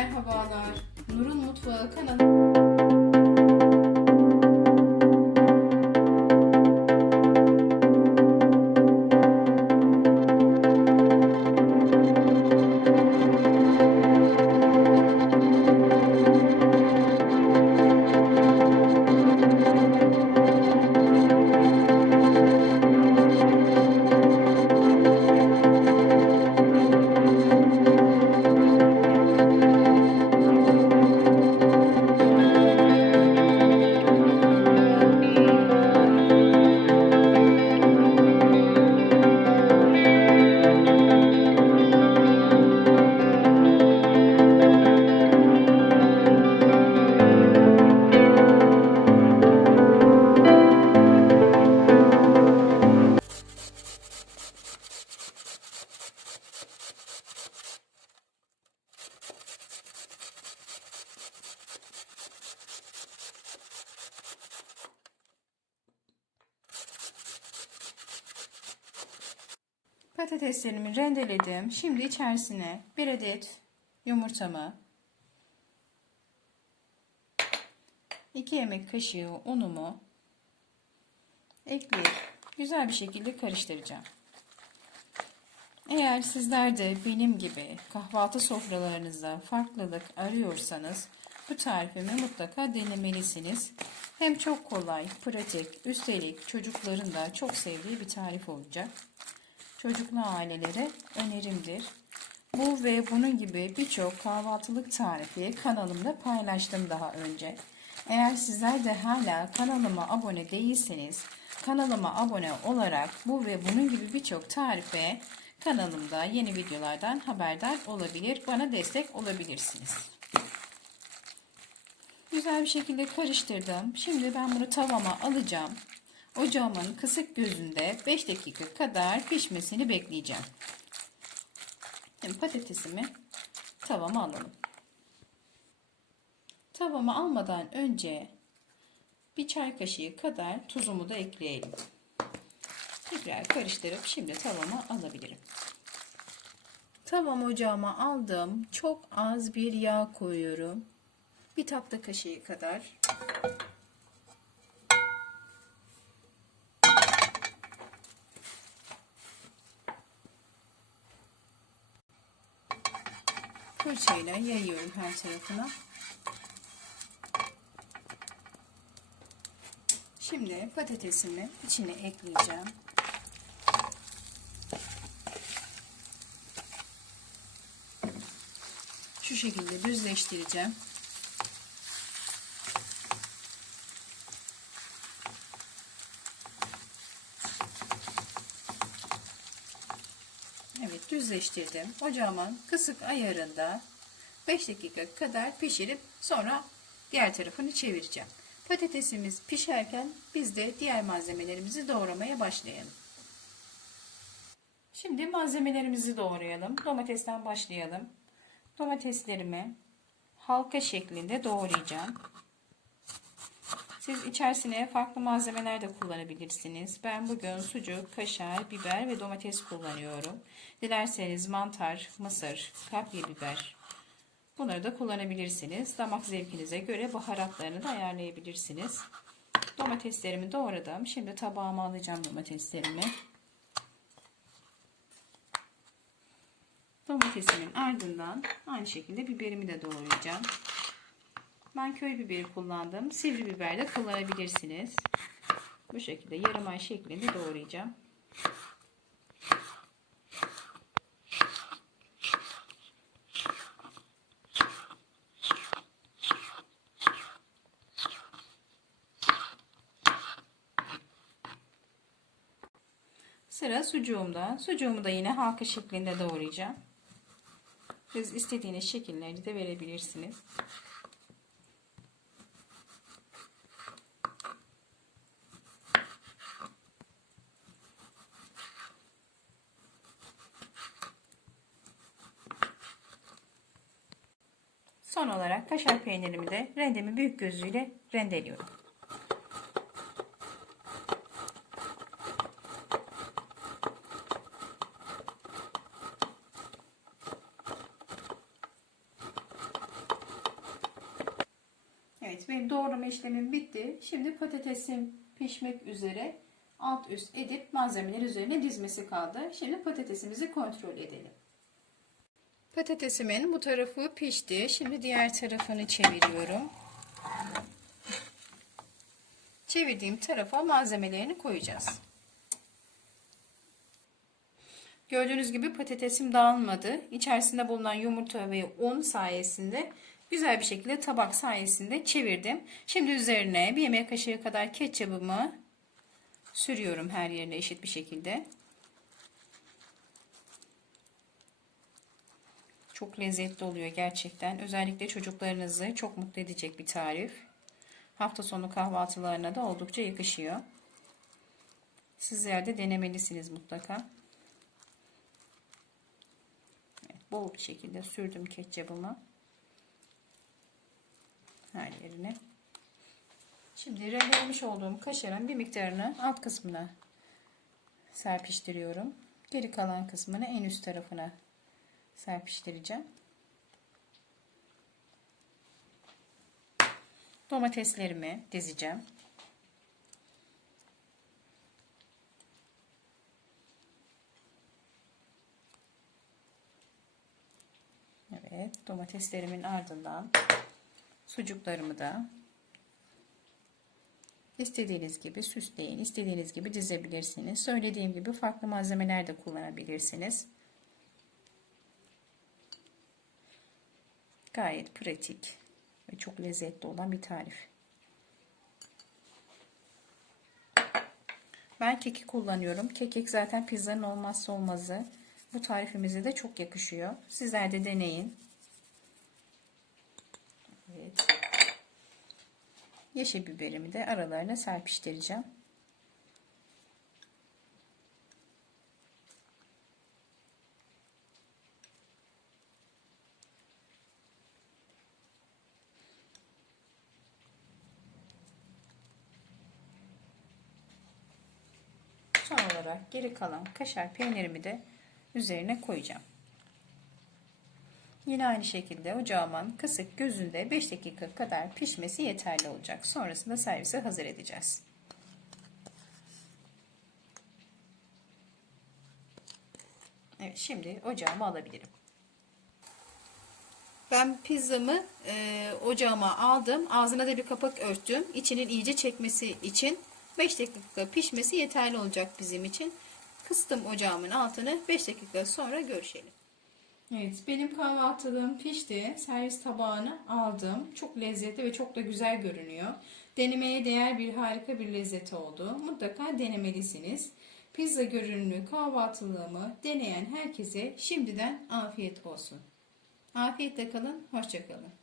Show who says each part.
Speaker 1: Merhabalar. Nur'un Mutfağı kanalı. Patateslerimi rendeledim. Şimdi içerisine bir adet yumurtamı, 2 yemek kaşığı unumu ekleyip güzel bir şekilde karıştıracağım. Eğer sizler de benim gibi kahvaltı sofralarınızda farklılık arıyorsanız bu tarifimi mutlaka denemelisiniz. Hem çok kolay, pratik, üstelik çocukların da çok sevdiği bir tarif olacak. Çocuklu ailelere önerimdir. Bu ve bunun gibi birçok kahvaltılık tarifi kanalımda paylaştım daha önce. Eğer sizler de hala kanalıma abone değilseniz kanalıma abone olarak bu ve bunun gibi birçok tarife kanalımda yeni videolardan haberdar olabilir, bana destek olabilirsiniz. Güzel bir şekilde karıştırdım. Şimdi ben bunu tavama alacağım. Ocağımın kısık gözünde 5 dakika kadar pişmesini bekleyeceğim. Şimdi patatesimi tavama alalım. Tavama almadan önce bir çay kaşığı kadar tuzumu da ekleyelim. Tekrar karıştırıp şimdi tavama alabilirim. Tavam ocağıma aldım. Çok az bir yağ koyuyorum. Bir tatlı kaşığı kadar. Fırçayla yayıyorum her tarafına. Şimdi patatesimi içine ekleyeceğim. Şu şekilde düzleştireceğim. Evet düzleştirdim. Ocağımın kısık ayarında 5 dakika kadar pişirip sonra diğer tarafını çevireceğim. Patatesimiz pişerken biz de diğer malzemelerimizi doğramaya başlayalım. Şimdi malzemelerimizi doğrayalım. Domatesten başlayalım. Domateslerimi halka şeklinde doğrayacağım. Siz içerisine farklı malzemeler de kullanabilirsiniz. Ben bugün sucuk, kaşar, biber ve domates kullanıyorum. Dilerseniz mantar, mısır, kapya biber bunları da kullanabilirsiniz. Damak zevkinize göre baharatlarını da ayarlayabilirsiniz. Domateslerimi doğradım. Şimdi tabağıma alacağım domateslerimi. Domatesimin ardından aynı şekilde biberimi de doğrayacağım. Ben köy biberi kullandım. Sivri biber de kullanabilirsiniz. Bu şekilde yarım ay şeklinde doğrayacağım. Sıra sucuğumda. Sucuğumu da yine halka şeklinde doğrayacağım. Siz istediğiniz şekilleri de verebilirsiniz. Son olarak kaşar peynirimi de rendemi büyük gözüyle rendeliyorum. benim doğrama işlemim bitti. Şimdi patatesim pişmek üzere alt üst edip malzemeler üzerine dizmesi kaldı. Şimdi patatesimizi kontrol edelim. Patatesimin bu tarafı pişti. Şimdi diğer tarafını çeviriyorum. Çevirdiğim tarafa malzemelerini koyacağız. Gördüğünüz gibi patatesim dağılmadı. İçerisinde bulunan yumurta ve un sayesinde güzel bir şekilde tabak sayesinde çevirdim. Şimdi üzerine bir yemek kaşığı kadar ketçabımı sürüyorum her yerine eşit bir şekilde. Çok lezzetli oluyor gerçekten. Özellikle çocuklarınızı çok mutlu edecek bir tarif. Hafta sonu kahvaltılarına da oldukça yakışıyor. Sizler de denemelisiniz mutlaka. Evet, bol bir şekilde sürdüm ketçabımı. Her yerine. Şimdi rendelemiş olduğum kaşarın bir miktarını alt kısmına serpiştiriyorum. Geri kalan kısmını en üst tarafına serpiştireceğim. Domateslerimi dizeceğim. Evet, domateslerimin ardından sucuklarımı da istediğiniz gibi süsleyin, istediğiniz gibi dizebilirsiniz. Söylediğim gibi farklı malzemeler de kullanabilirsiniz. Gayet pratik ve çok lezzetli olan bir tarif. Ben kekik kullanıyorum. Kekik zaten pizzanın olmazsa olmazı. Bu tarifimize de çok yakışıyor. Sizler de deneyin. Evet. Yeşil biberimi de aralarına serpiştireceğim. Son olarak geri kalan kaşar peynirimi de üzerine koyacağım. Yine aynı şekilde ocağımın kısık gözünde 5 dakika kadar pişmesi yeterli olacak. Sonrasında servise hazır edeceğiz. Evet şimdi ocağıma alabilirim. Ben pizzamı e, ocağıma aldım. Ağzına da bir kapak örttüm. İçinin iyice çekmesi için 5 dakika pişmesi yeterli olacak bizim için. Kıstım ocağımın altını. 5 dakika sonra görüşelim. Evet benim kahvaltılığım pişti. Servis tabağını aldım. Çok lezzetli ve çok da güzel görünüyor. Denemeye değer bir harika bir lezzet oldu. Mutlaka denemelisiniz. Pizza görünümlü kahvaltılığımı deneyen herkese şimdiden afiyet olsun. Afiyetle kalın, hoşçakalın.